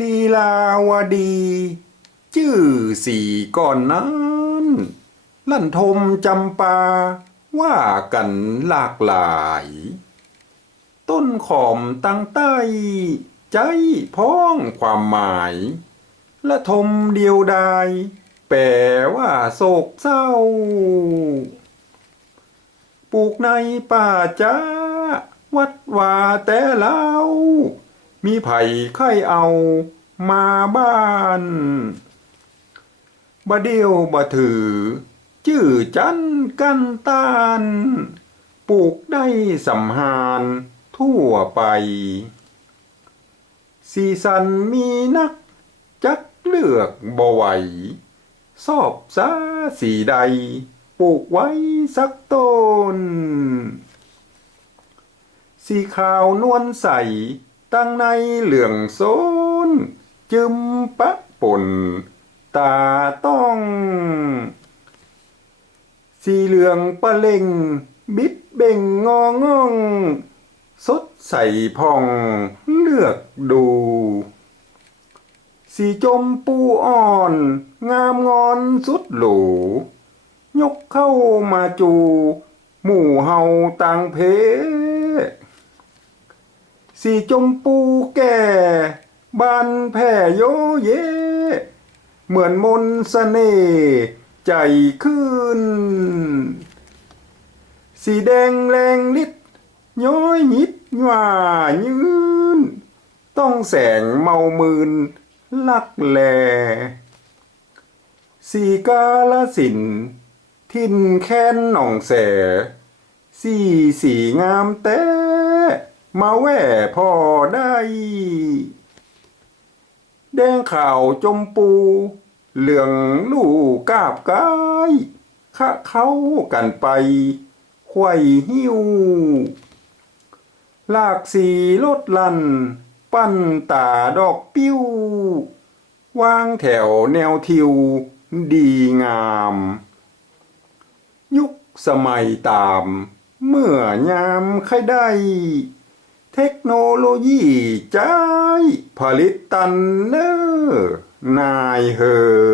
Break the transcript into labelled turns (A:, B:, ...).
A: ลีลาวดี ชื่อสี่ก่อนนั้นลั่นทมจำปา ว่ากันหลากหลาย ต้นขอมตั้งใต้ ใจพ้องความหมาย และทมเดียวดายแปลว่าโศกเศร้า ปลูกในป่าจ้า วัดว่าแต่เล่า มีไผ่ไข่เอามาบ้านบะเดียวบะถือชื่อจันกันตานปลูกได้สำหารทั่วไป สีสันมีนัก จักเลือกบ่ไหวสอบซาสีใด ปลูกไว้สักต้น สีขาวนวลใส ตั้งในเหลืองโซน จึมปะป่นตาต้อง สีเหลืองปะเล่ง บิดเบ่งงององ สดใสพอง เลือกดู สีจมปูอ่อน งามงอนสุดหรูยกเข้ามาจู หมู่เฮาต่างเพ สีจมปูแก่บานแผ่โยเย เหมือนมนต์เสน่ห์ใจขึ้น สีแดงแรงลิดย้อยยิดหว่ายืน ต้องแสงเมามืนลักแลสีกาลสิน ทินแค้นหนองแส สีสีงามแต่ มาแว่พอได้ แดงข่าวจมปู เหลืองลูกกาบกายขะเข้ากันไปไขว้หิวลากสีลดลัน ปั้นตาดอกปิ้ว วางแถวแนวทิว ดีงาม ยุคสมัยตาม เมื่อยามใครได้ เทคโนโลยีใจผลิตตันเนอร์นายเฮอ